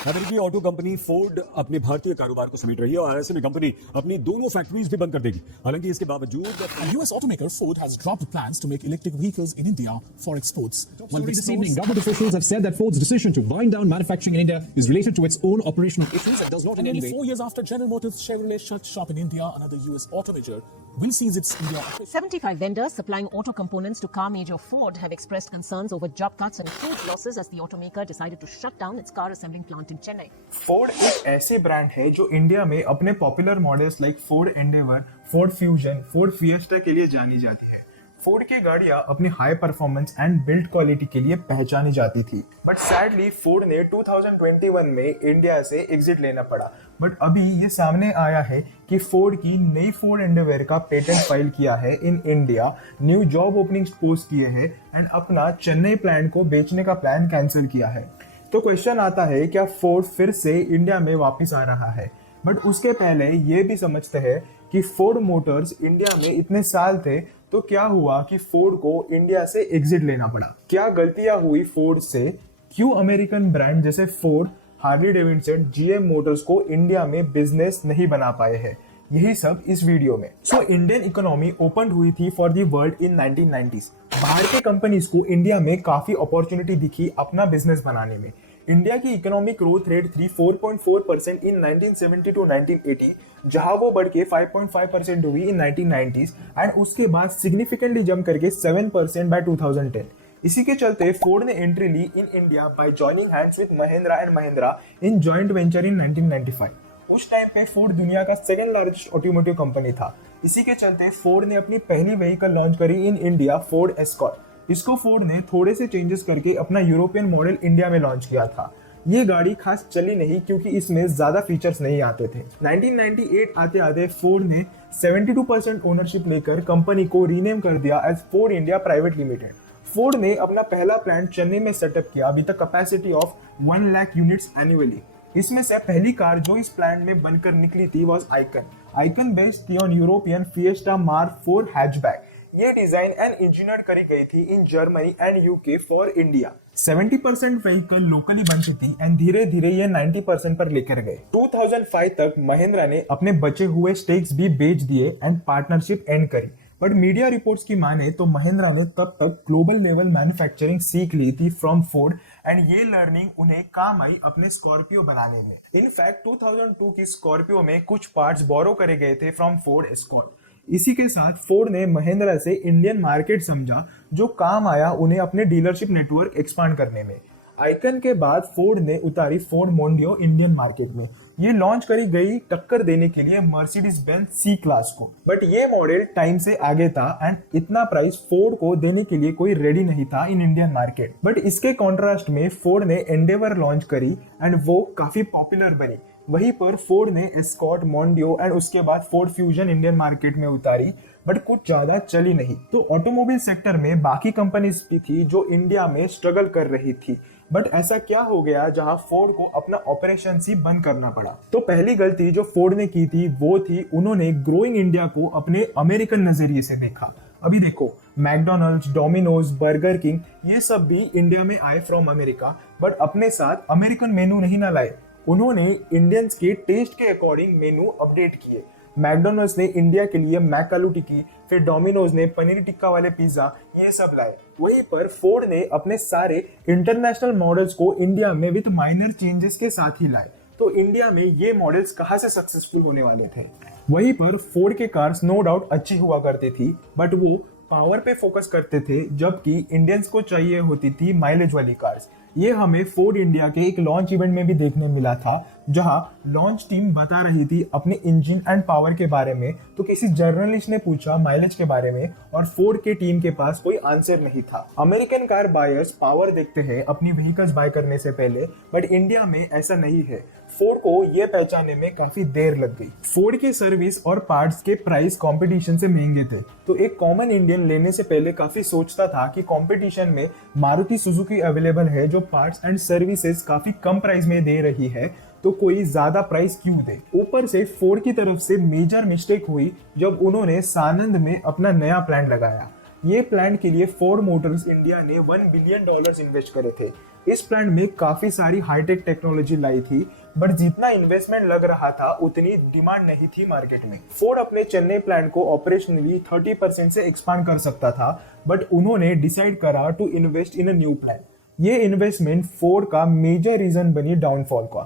अमेरिकी auto company Ford अपने भारतीय कारोबार को समेट रही है और ऐसे में कंपनी अपनी दोनों फैक्ट्रीज भी बंद कर देगी। हालांकि इसके बावजूद US automaker Ford has dropped plans to make electric vehicles in India for exports. Well, this evening, government officials have said that Ford's decision to wind down manufacturing in India is related to its own operational issues and does not in any way. 4 years after General Motors Chevrolet shut shop in India, another US automaker will seize its India operations. 75 vendors supplying auto components to car major Ford have expressed concerns over job cuts and huge losses as the automaker decided to shut down its car assembling plant in Chennai. Ford एक ऐसे brand है जो India में अपने popular models like Ford Endeavour, Ford fusion, Ford fiesta के लिए जानी जाती है। फोर्ड की गाड़ियां अपनी high performance and build quality के लिए पहचानी जाती थी, बट सैडली फोर्ड ने 2021 में इंडिया से एग्जिट लेना पड़ा। बट अभी ये सामने आया है कि फोर्ड की नई फोर्ड एंडेवर का पेटेंट फाइल किया है in India, new job openings post किए हैं एंड अपना चेन्नई प्लांट को बेचने का प्लान कैंसिल किया है। तो क्वेश्चन आता है, क्या फोर्ड फिर से इंडिया में वापस आ रहा है? बट उसके पहले ये भी समझते हैं कि फोर्ड मोटर्स इंडिया में इतने साल थे, तो क्या हुआ कि फोर्ड को इंडिया से एग्जिट लेना पड़ा? क्या गलतियां हुई फोर्ड से? क्यों अमेरिकन ब्रांड जैसे Ford, Harley Davidson, GM Motors को इंडिया में बिजनेस नहीं बना पाए हैं? यही सब इस वीडियो में। सो इंडियन इकोनॉमी ओपन हुई थी for the world in 1990s। बाहर के कंपनीज को इंडिया में काफी अपॉर्चुनिटी दिखी अपना बिजनेस बनाने में। इंडिया की इकोनॉमिक ग्रोथ रेट थी 4.4% इन 1970 टू 1980, जहां वो बढ़ के 5.5% हुई इन 1990s एंड उसके बाद सिग्निफिकेंटली जंप करके 7% बाय 2010। इसी के चलते फोर्ड ने एंट्री ली in India by joining hands with Mahindra and Mahindra in joint venture in 1995। उस टाइम पे फोर्ड दुनिया का सेकंड लार्जेस्ट ऑटोमोटिव कंपनी था। इसी के चलते फोर्ड ने अपनी पहली व्हीकल लॉन्च करी इन इंडिया, फोर्ड एस्कॉर्ट। इसको फोर्ड ने थोड़े से चेंजेस करके अपना यूरोपियन मॉडल इंडिया में लॉन्च किया था। ये गाड़ी खास चली नहीं क्योंकि इसमें ज्यादा फीचर्स नहीं आते थे। 1998 आते आते फोर्ड ने 72% ओनरशिप लेकर कंपनी को रीनेम कर दिया as Ford India private limited. Ford ने अपना पहला प्लांट चेन्नई में सेटअप किया with a capacity of 1 lakh units annually. इसमें से पहली कार जो इस प्लांट में बनकर निकली थी वाज आइकन। आइकन बेस्ड थी on European fiesta mark 4 hatchback. ये डिजाइन एंड इंजीनियर करी गई थी in Germany and UK for India. 70% vehicle locally बनती थी एंड धीरे धीरे ये 90% पर लेकर गए। 2005 तक महिंद्रा ने अपने बचे हुए स्टेक्स भी बेच दिए एंड पार्टनरशिप एंड करी। बट मीडिया रिपोर्ट्स की माने तो महिंद्रा ने तब तक ग्लोबल लेवल मैन्युफैक्चरिंग सीख ली थी फ्रॉम फोर्ड एंड ये लर्निंग उन्हें काम आई अपने स्कॉर्पियो बनाने में। इनफैक्ट 2002 की स्कॉर्पियो में कुछ पार्ट्स बोरो करे गए थे फ्रॉम फोर्ड एस्कॉर्ट। इसी के साथ फोर्ड ने महिंद्रा से इंडियन मार्केट समझा, जो काम आया उन्हें अपने डीलरशिप नेटवर्क एक्सपांड करने में। आइकन के बाद फोर्ड ने उतारी फोर्ड मोंडियो इंडियन मार्केट में। ये लॉन्च करी गई टक्कर देने के लिए मर्सिडीज बेंज सी क्लास को। बट ये मॉडल टाइम से आगे था एंड इतना प्राइस फोर्ड को देने के लिए कोई रेडी नहीं था इन इंडियन मार्केट। बट इसके कॉन्ट्रास्ट में फोर्ड ने एंडेवर लॉन्च करी एंड वो काफी पॉपुलर बनी। वहीं पर फोर्ड ने एस्कॉर्ट, मोंडियो एंड उसके बाद फोर्ड फ्यूजन इंडियन मार्केट में उतारी, बट कुछ ज्यादा चली नहीं। तो ऑटोमोबाइल सेक्टर में बाकी कंपनीज भी थी जो इंडिया में स्ट्रगल कर रही थी। बट ऐसा क्या हो गया जहां फोर्ड को अपना ऑपरेशन ही बंद करना पड़ा? तो पहली गलती जो फोर्ड ने की थी वो थी उन्होंने ग्रोइंग इंडिया को अपने अमेरिकन नजरिए से देखा। अभी देखो, मैकडोनल्ड्स, डोमिनोज, बर्गर किंग, ये सब भी इंडिया में आए फ्रॉम अमेरिका, बट अपने साथ अमेरिकन मेनू नहीं ना लाए। उन्होंने इंडियंस के टेस्ट के अकॉर्डिंग मेनू अपडेट किए। मैकडोनल्ड्स ने इंडिया के लिए मैक आलू टिक्की, फिर डोमिनोज ने पनीर टिक्का वाले पिज्जा, ये सब लाए। वहीं पर फोर्ड ने अपने सारे इंटरनेशनल मॉडल्स को इंडिया में विद माइनर चेंजेस के साथ ही लाए। तो इंडिया में ये मॉडल्स कहां से सक्सेसफुल होने वाले थे? वहीं पर फोर्ड के कार्स नो डाउट अच्छी हुआ करती थी, बट वो पावर पे फोकस करते थे, जबकि इंडियंस को चाहिए होती थी माइलेज वाली कार्स। ये हमें फोर्ड इंडिया के एक लॉन्च इवेंट में भी देखने मिला था, जहां लॉन्च टीम बता रही थी अपने इंजन एंड पावर के बारे में। तो किसी जर्नलिस्ट ने पूछा माइलेज के बारे में और फोर्ड के टीम के पास कोई आंसर नहीं था। अमेरिकन कार बायर्स पावर देखते हैं अपनी व्हीकल्स बाय करने से पहले, बट इंडिया में ऐसा नहीं है। फोर्ड को यह पहचानने में काफी देर लग गई। फोर्ड के सर्विस और पार्ट्स के प्राइस कंपटीशन से महंगे थे, तो एक कॉमन इंडियन लेने से पहले काफी सोचता था कि कंपटीशन में मारुति सुजुकी अवेलेबल है जो पार्ट्स एंड सर्विसेज काफी कम प्राइस में दे रही है, तो कोई ज्यादा प्राइस क्यों दे। ऊपर से फोर्ड की तरफ से मेजर मिस्टेक हुई जब उन्होंने सानंद में अपना नया प्लांट लगाया। ये प्लांट के लिए फोर्ड मोटर्स इंडिया ने $1 बिलियन इन्वेस्ट करे थे। इस प्लांट में काफी सारी हाईटेक टेक्नोलॉजी लाई थी, बट जितना इन्वेस्टमेंट लग रहा था उतनी डिमांड नहीं थी मार्केट में। फोर्ड अपने चेन्नई प्लांट को ऑपरेशनली 30% से एक्सपांड कर सकता था, बट उन्होंने डिसाइड करा to invest in a new plant. ये इन्वेस्टमेंट फोर्ड का मेजर रीजन बनी डाउनफॉल का।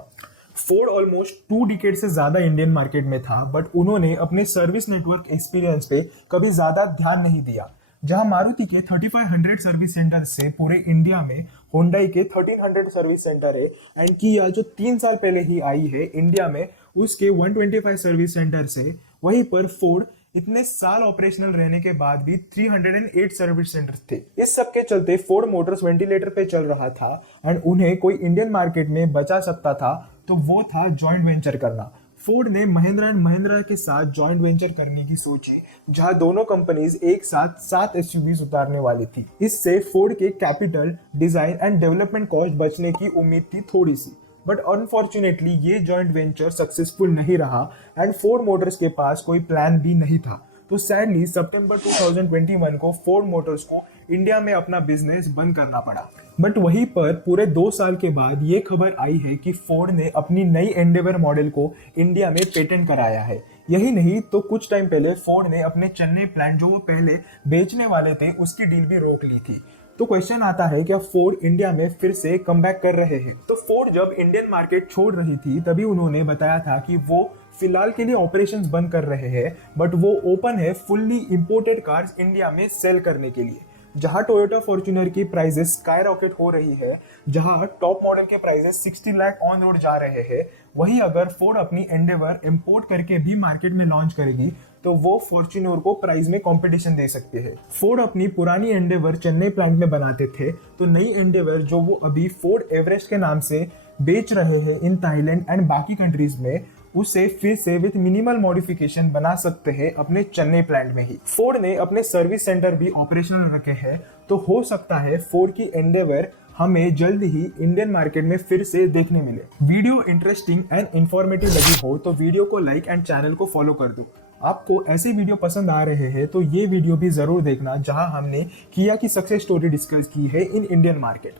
फोर्ड ऑलमोस्ट 2 डिकेड से ज्यादा इंडियन मार्केट में था, बट उन्होंने अपने सर्विस नेटवर्क एक्सपीरियंस पे कभी ज्यादा ध्यान नहीं दिया। जहां मारुति के 3500 सर्विस सेंटर से पूरे इंडिया में होंडाई के 1300 सर्विस सेंटर है, एंड किया जो 3 साल पहले ही आई है इंडिया में, उसके 125 सर्विस सेंटर से। वहीं पर फोर्ड इतने साल ऑपरेशनल रहने के बाद भी 308 सर्विस सेंटर थे। इस सब के चलते फोर्ड मोटर्स वेंटिलेटर पे चल रहा था, एंड उन्हें कोई इंडियन मार्केट में बचा सकता था तो वो था जॉइंट वेंचर करना। फोर्ड ने महिंद्रा एंड महिंद्रा के साथ जॉइंट वेंचर करने की सोची, जहां दोनों कंपनीज एक साथ 7 एसयूवीज उतारने वाली थी। इससे फोर्ड के capital, design and development cost बचने की उम्मीद थी थोड़ी सी, बट अनफॉर्चुनेटली ये जॉइंट वेंचर सक्सेसफुल नहीं रहा, एंड फोर्ड मोटर्स के पास कोई प्लान भी नहीं था। तो सैडली सितंबर 2021 को फोर्ड मोटर्स को इंडिया में अपना बिजनेस बंद करना पड़ा। बट वहीं पर पूरे 2 साल के बाद ये खबर आई है कि फोर्ड ने अपनी नई एंडेवर मॉडल को इंडिया में पेटेंट कराया है। यही नहीं तो कुछ टाइम पहले फोर्ड ने अपने चेन्नई प्लांट जो वो पहले बेचने वाले थे उसकी डील भी रोक ली थी। तो क्वेश्चन आता है क्या फोर्ड इंडिया में फिर से कमबैक कर रहे हैं? तो फोर्ड जब इंडियन मार्केट छोड़ रही थी तभी उन्होंने बताया था कि वो फिलहाल के लिए ऑपरेशंस बंद कर रहे हैं, बट वो ओपन है फुल्ली इंपोर्टेड कार्स इंडिया में सेल करने के लिए। जहां टोयोटा फॉर्च्यूनर की प्राइसेस स्काई रॉकेट हो रही है, जहां टॉप मॉडल के प्राइसेस 60 लाख ऑन रोड जा रहे हैं, वहीं अगर फोर्ड अपनी एंडेवर इंपोर्ट करके भी मार्केट में लॉन्च करेगी तो वो फॉर्च्यूनर को प्राइस में कंपटीशन दे सकते हैं। फोर्ड अपनी पुरानी एंडेवर चेन्नई प्लांट में बनाते थे, तो नई एंडेवर जो वो अभी फोर्ड एवरेस्ट के नाम से बेच रहे हैं इन थाईलैंड एंड बाकी कंट्रीज में, उसे फिर से विद मिनिमल मॉडिफिकेशन बना सकते हैं अपने चेन्नई प्लांट में ही। फोर्ड ने अपने सर्विस सेंटर भी ऑपरेशनल रखे हैं, तो हो सकता है फोर्ड की एंडेवर हमें जल्द ही इंडियन मार्केट में फिर से देखने मिले। वीडियो इंटरेस्टिंग एंड इंफॉर्मेटिव लगी हो तो वीडियो को लाइक एंड चैनल को फॉलो कर दो। आपको ऐसे वीडियो पसंद आ रहे हैं तो ये वीडियो भी जरूर देखना, जहां हमने किया की सक्सेस स्टोरी डिस्कस की है इन इंडियन मार्केट।